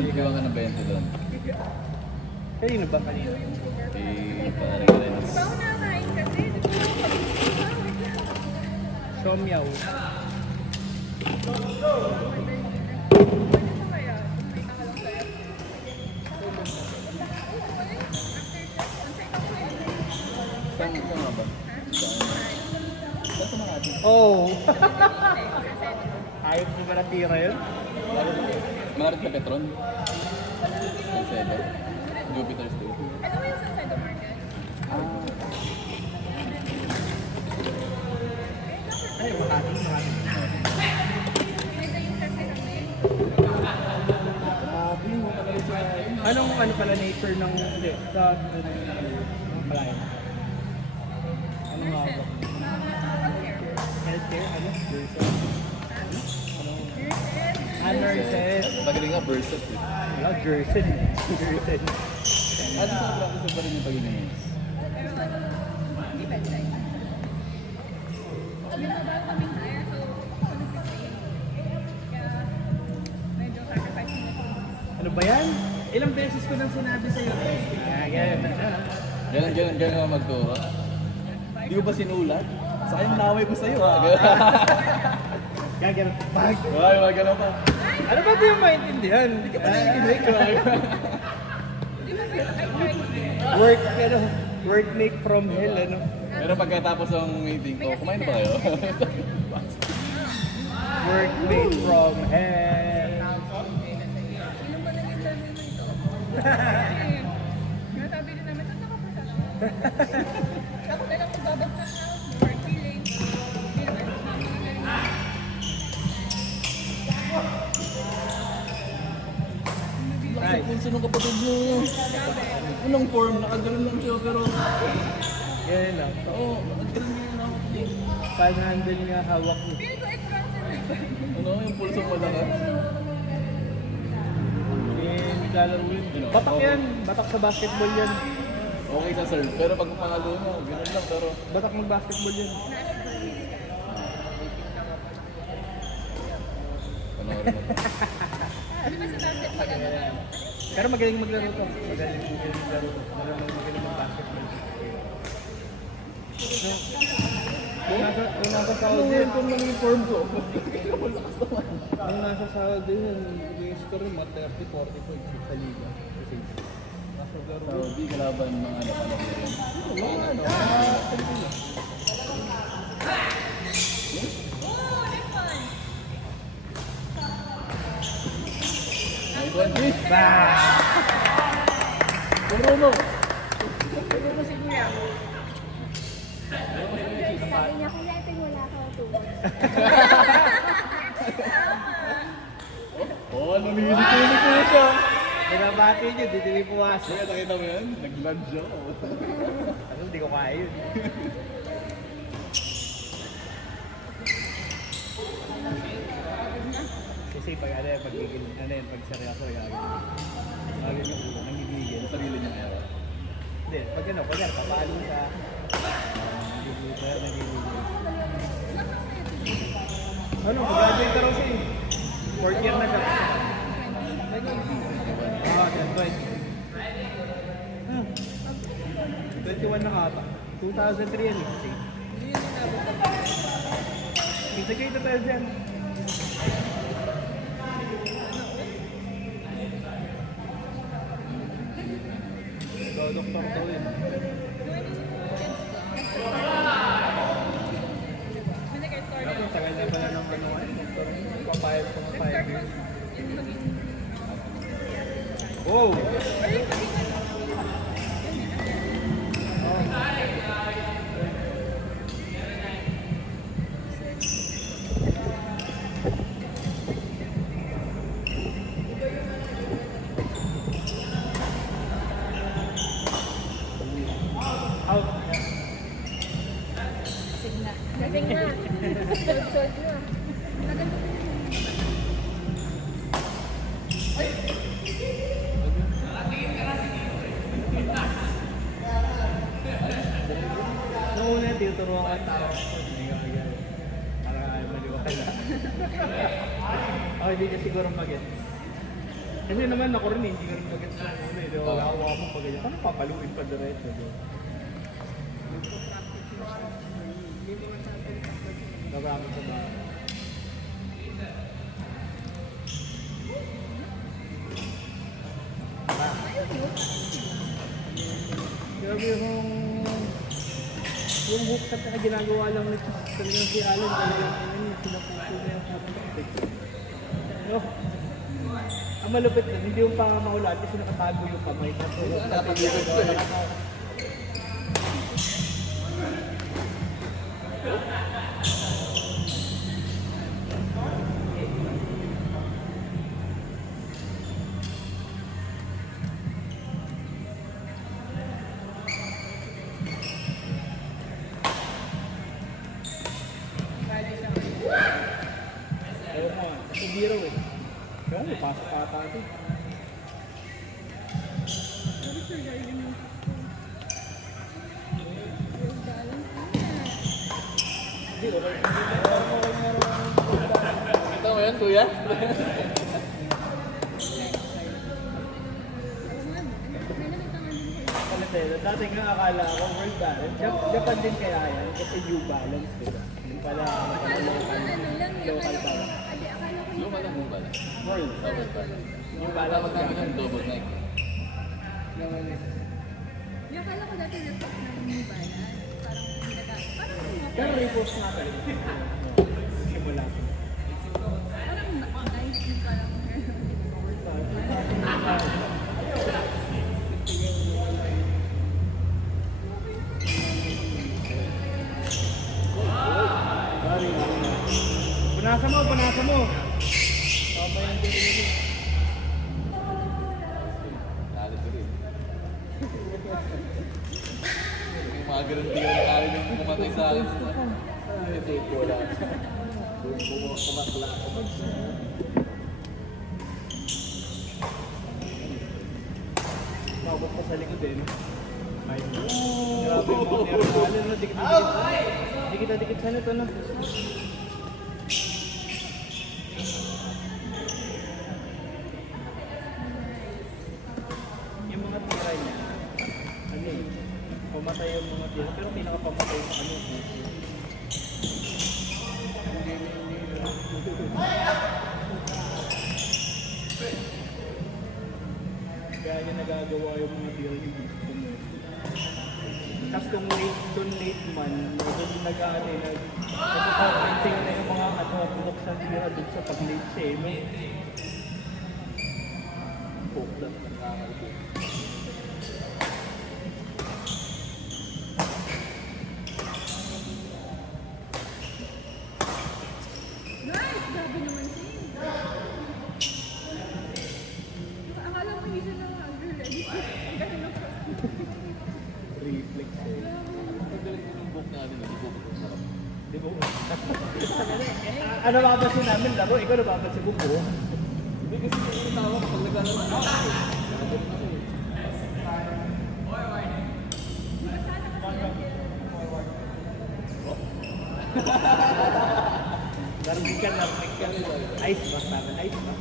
Gawa ka ng 20 doon. Kanino ba kanina? Parang Renz. Ikaw nakain kasi. Shomyaw. Saan nga ba? Oh! Ayos mo ba natira yun? Malapit na Petron. Salcedo. Jupiter's Day. Ano ba yung Salcedo Market? Ano yung Makati? Ito yung Salcedo Market. Grabe, mo ka nalit sa... Anong ano pala nature ng... Hindi, sa... Anong pala yun? Ano nga ba? Healthcare? Ano? Nurses. Magaling nga, Burset eh. Wala, Jersen. Jersen. Ano sa practice pa rin yung pagiging nurse? Pero ano, hindi bedside. May trabaho kaming hire, so nag-train. Kaya medyo sacrificing na po. Ano ba yan? Ilang beses ko nang sinabi sa'yo. Ganun ka magturo. Hindi ko ba sinulat? Sayang naway ko sa'yo ah. Gagano. Bag. Ay, wag ganun pa. Ano ba di yung maintindihan? Hindi ka pa nakikinig. Work, ano, workmate from hell, ano. Pero pagkatapos ng meeting ko, kumain na ba kayo? Workmate from hell. Sino ba nag-interview mo ito? Kaya sabi din namin, saan nakapasa ka? Ako na lang magbabagsak na, work feeling. Hindi naman Right. Kung sino kapatid mo? Anong form? Nakagalan lang siya pero... Yan lang. Oo, nakagalan niya na ako. Pan-handle nga hawak mo. Feel ko extra. Ano, yung pulso mo lang Naglalaro yun. Batak yan. Batak sa basketball yan. Okay sa serve, pero pag pangalo mo, gano'n lang pero... Batak ng basketball yan. Panoorin mo. Ano ba sa basketball ano? Pero magaling maglaro to. Magaling maglaro to. Magaling mag-basketball. Nung nasa Saudi, Kung lang yung form ko. Malakas naman. nung nasa Saudi, yung score yung mga 30, 40 points sa liga. Kasi nasa laro. Saudi, kalaban mga ano pa lang yun. Ano? Oh, that's fun! May 20. Bah! Puro mo. Sabi niya, kuya, ito yung wala ka tuwag. Oo, namimili ko siya. Nagabati niyo, di din puwas. Kaya nakita mo yan? Nag-lunge siya. Ano, hindi ko kaya yun. Kasi pag ano yan, pag seryoso, gagawin yung ulo, nangigigil. Sarili niya kaya. Hindi, pag ano, papalo sa... nangigigil. Ano, mag-graduate ka raw siya eh. 4th year na siya. Then 21 na kata. 2003 yan eh. Kita kayo ito tayo dyan. So, doktor daw yun. Tapos tagal na pala ng ano, doktor. Papayag ko ng 5 years. Wow! Out. Lasing na. Short na. Noong una, tinuturuan ka ang tao. Hindi ka magagawa. Para maliwala. Hindi niya siguro mag-get. Kasi naman ako rin, hindi ko rin maganda sa ulo eh. Hawa mo pa ganyan. Paano papaluin pa diretso? Marami sa bahay. Grabe yung hook na ginagawa lang na talagang si Alan, talagang sinapuso na yung sabi. No? Ang malupit na, hindi yung pangamahulat kasi nakatago yung kamay. Nakapagulog ko eh. Ewan mo, kasi biro eh. Grabe, pasok ata ito. Hindi, okay. Ito mo yan, kuya? Dati nga akala ko world balance. Japan din kaya yan kasi new balance, diba? Yung pala, local balance. Luma lang mo ba? World. New balance. Magkami ng double neck. Yung akala ko dati report na New Balance. Parang Pero repost nga talaga. Simula ko. parang Nike, parang Punasa mo! Tama yan din ito. Talo ko rin. Yung mga ganun din yung kari yung pumatay sa akin. Ito yung wala. Kumakla ako. Mabot pa sa likod din. Grabe yung mga nirakalan na dikit-dikit. Dikit-dikit sa nito na. Yung mga tira niya, ano eh, pumatay yung mga tira, pero pinakapamatay sa kanya. Kaya niya nagagawa yung mga tira yung gusto mo. Tapos kung late man, doon nag-ano eh, nag-compensate na yung mga buksan tira doon sa pag-late siya eh. May poke lang ng kakalitin. nice! Grabe naman siya. Akala mo hindi siya na under-ready. Ang galing ako. Reflex eh. Ang galing din yung book natin. Hindi ko sarap. Di ba? Ano babasin namin laro? Ikaw na babasin ko po. Hindi kasi yung tawa kapag naglalaro. Narinig ka. Ice ba? Namin ice ba?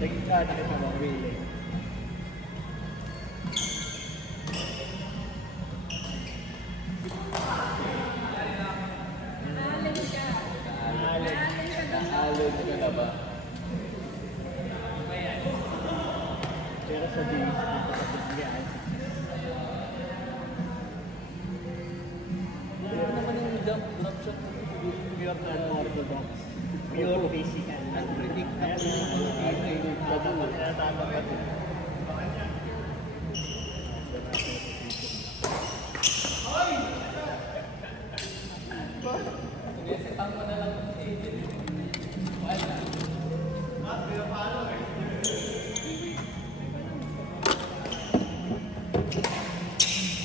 Naging ka na kita mga relay. Naalag ka. Naalog ka na ba? sa base dito sa Pilipinas. Ano naman yung jump drop shot? Pure unorthodox. Pure physical. Unpredictable. Tinatapat.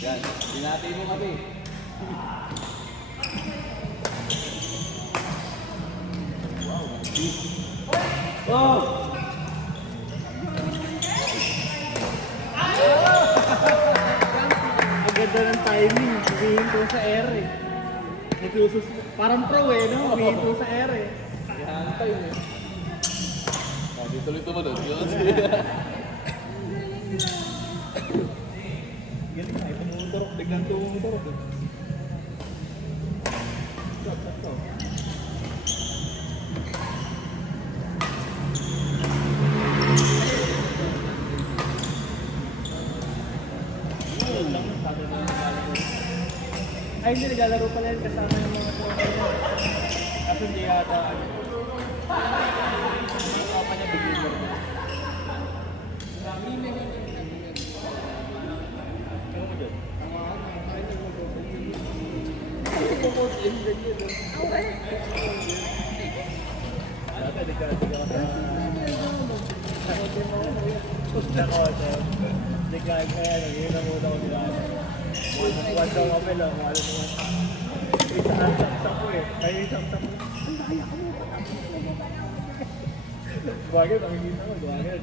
Yan, pinatay mo kami. Oh! Ang ganda ng timing. Humihinto sa air eh. Parang pro eh, no? Humihinto sa air eh. Ihantay mo. Tuloy tumunod. Galing na, tumuturok. Biglang tumuturok eh. Stop. Ay, hindi naglalaro pala yun kasama yung mga tropa niya. Kaso hindi yata ano. Yung tropa niya beginner mo. Ano mo dyan? Dati, di ka sa... Nako, di ka kaya nag-iina muna ko nila. One daw kami lang, ano naman. Isang saksak ko eh. Kaya isang saksak ko. Ang daya ka mo, patapos na mo pa lang. Bagay, nakikita ko, bagay.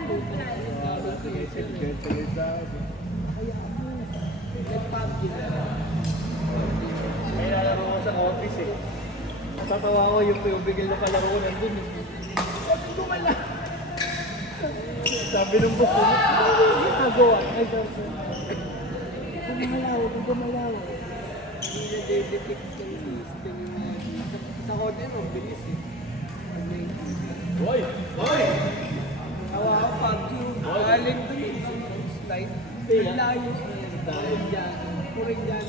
Good plan. Sige sa... May nalaro ko sa office eh. Natatawa ko yung bigil na palaro ko nandun eh. Gumala! Sabi nung boss ko, ginagawa. Ay, sabi gumalaw. Hindi na dedicate yung system yung mga sa kode mo, bilis eh. Boy! Tawa ako PUBG, galing dun eh. Slide. Layo. Puring dyan. Puring dyan.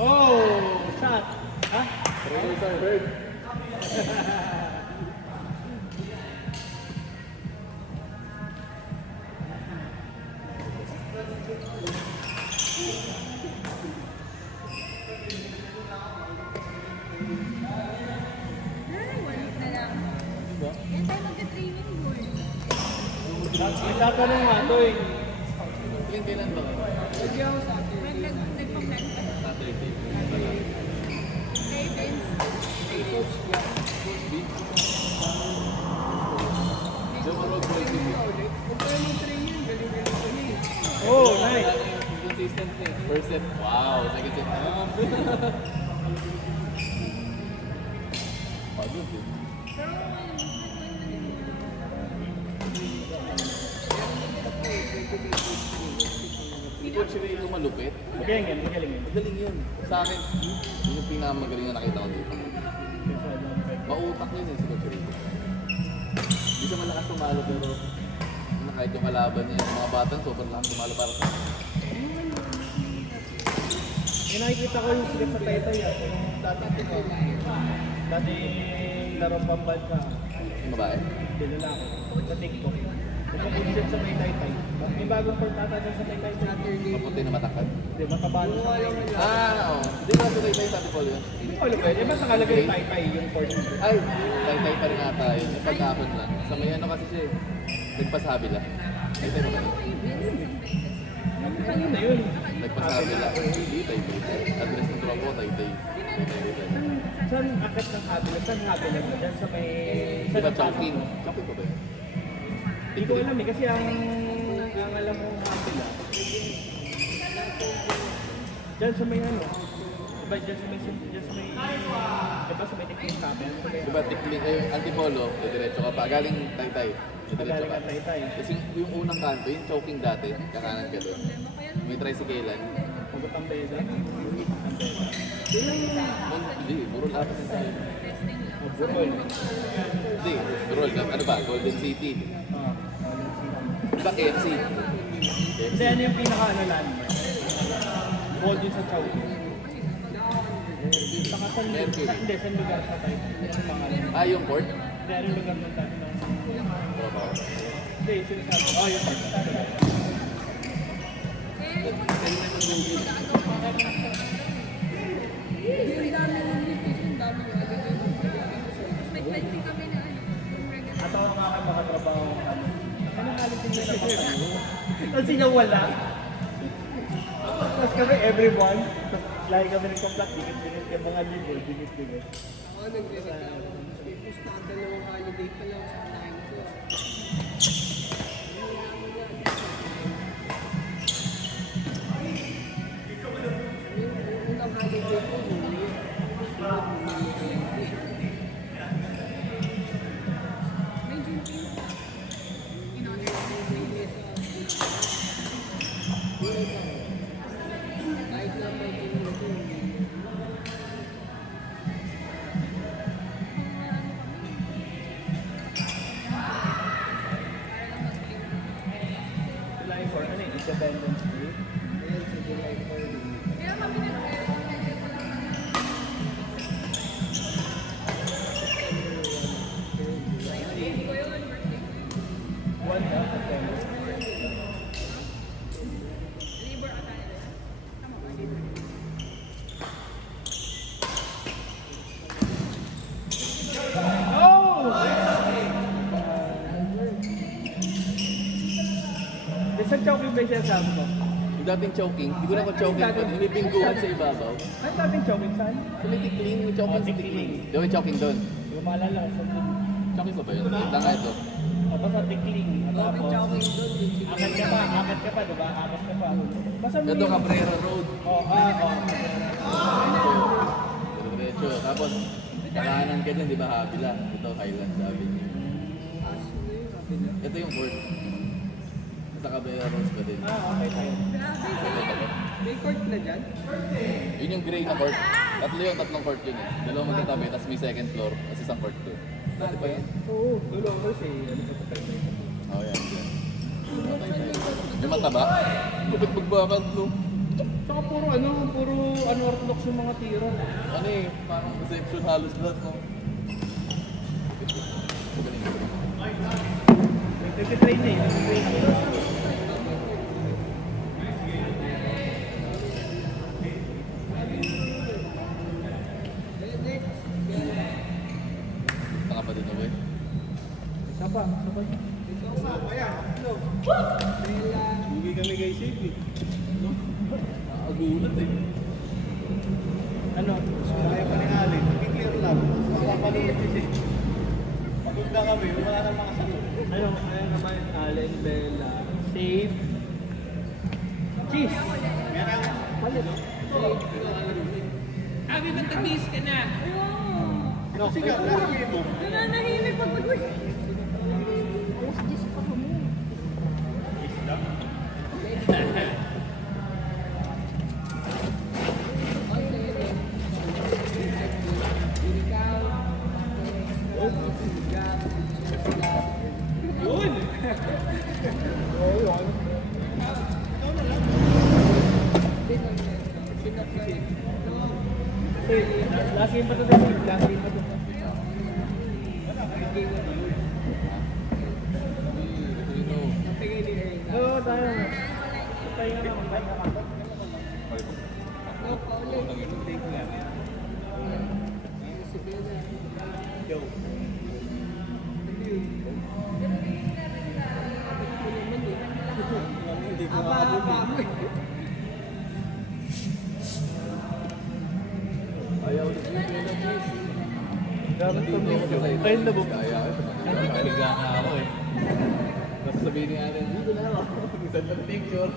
Oh! Shot! Ha? Wait na lang. Yan tayo magka-training board. Nagtatanong nga ito eh. Ilan kailan ba? Lagi ako sa akin. Nagpaplan ka. Saturday. Ravens. Coach niya. Diyan mo road break yun. Kung tayo mag-training, galing-galing ko niya eh. Oh, nice! Consistent eh. First set, wow. Second set, pagod eh. Si Coach Ray yung malupit. Magaling yan. Magaling yun. Sa akin, yun yung pinakamagaling na nakita ko dito. Mautak yun eh si Coach Ray. Hindi siya malakas tumalo pero kahit yung kalaban niya, yung mga batang sobrang lakas tumalo para sa akin. Yung nakikita ko yung sikat sa Taytay ah. Dati larong pambansa. Yung babae? Binala ko sa TikTok. Nagpapunsit sa may Taytay. May bagong portata dyan sa may Taytay. Saturday. Maputi na matangkad. Hindi, mataba na siya. Oo. Hindi ba sa Taytay sabi ko yun? Hindi ko alam ba yun? Eh, ba't nakalagay Taytay yung portata? Ay, Taytay pa rin ata yun. Yung pagkakon lang. Sa may ano kasi siya eh. Nagpasabi lang. Taytay ba ba yun? Ano na yun? Nagpasabi lang. Hindi, Taytay. Address ng tropa ko, Taytay. Taytay. Saan akit ng Habilat? Saan Habilat na? Dyan sa may... Di ba Chowking? Chowking ba ba yun? Hindi ko alam eh, kasi ang alam mo Habilat, Diyan sa may ano? Diba diyan sa may diba sa may technique natin? Diba, tikling, antipolo, diretso ka pa. Galing Taytay. Diretso ka. Galing Taytay. Kasi yung unang kanto, yung choking dati, kakanan ka doon. May tricyclean. Hugot ang beda. Hindi, burol apat na tayo. Burol. Hindi, burol. Ano ba? Golden City. Diba KFC? Kasi ano yung pinaka-ano landmark? Bukod yun sa Chow. Saka sa hindi, sa lugar sa tayo. Yung pangalan. Ah, yung port? Hindi, anong lugar ng tayo? Trabaho. Hindi, sinasabi. Oh, yung port. May fencing kami na ano. At ako nga kayo makatrabaho. Ano halit din nila kapag? Kasi nawala. Tapos kami everyone. Lagi kami nagpa-plot. Dikit-dikit yung mga libo. Dikit-dikit. Ako nagre-reklamo. Tapos nakadalawang holiday pa lang sa time ko. Yung unang holiday ko, huli. May drinking. Kahit na may tingin ko, July 4, ano yun? Independence Day? ayun sa July 4. Kaya kami Hindi ko yun, birthday. 1 na, September. Labor ata nila. Tama ba? Labor. Isang choking ba siya sabi ko? Yung dating choking, hindi ko na choking pa. Yung may bingguhan sa ibabaw. Ano dating choking saan? So may tikling, may choking Oh, sa tikling. tikling. Di ba may choking doon? Hindi ko maalala. Choking pa ba yun? Wait lang nga ito. Tapos sa tikling. Tapos, Choking doon, yung akat ka pa, diba? Akat ka pa. Basta may... Ito, Cabrera Road. Diretso. Tapos, kakanan ka dyan, di ba? Habila. Ito, Highlands Avenue. aso na yun, sabi na. Ito yung court. Sa Cabrera Road pa din. Okay tayo. May court na dyan? Yun yung gray na court. Tatlo yung tatlong court yun eh. Dalawang magkatabi, tapos may second floor, tapos isang court doon. Dati pa yun? Oo, dulo ko si... Ano pa tayo? Oo, yan. Yung mataba? Kapit magbakad, no? Saka puro unorthodox yung mga tira. Ano eh, parang reception halos lahat, no? Nagtitrain na eh. Nagtitrain na eh. Tanga pa din ako eh. Isa pa. Hindi kami guys safe eh. Nakagulat eh. Ano? Kaya pa ni Alin, i-clear lang. Makapanood siya. Pagod na kami, wala nang mga sakit. Ano naman? Allen, Bella, Save, Cheese. Palit. Abi, ba't nag-miss ka na? Wow! Kasi nga, narinig mo. Nananahimik pag mag-uwi. Alas 10 pa kami. Yun! Oo, yun. Last game pa to din. Last game pa to. Oo, tayo. Tayo nga naman. Tayo nga. Yo. Ayaw ulit yung pila, please. Dapat Dito ako kami. sa Kain na ba? Kaya ako. Nakaliga nga ako eh. Tapos sabihin ni Allen, dito na ako. Isang na picture.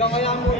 Hanggang kaya mo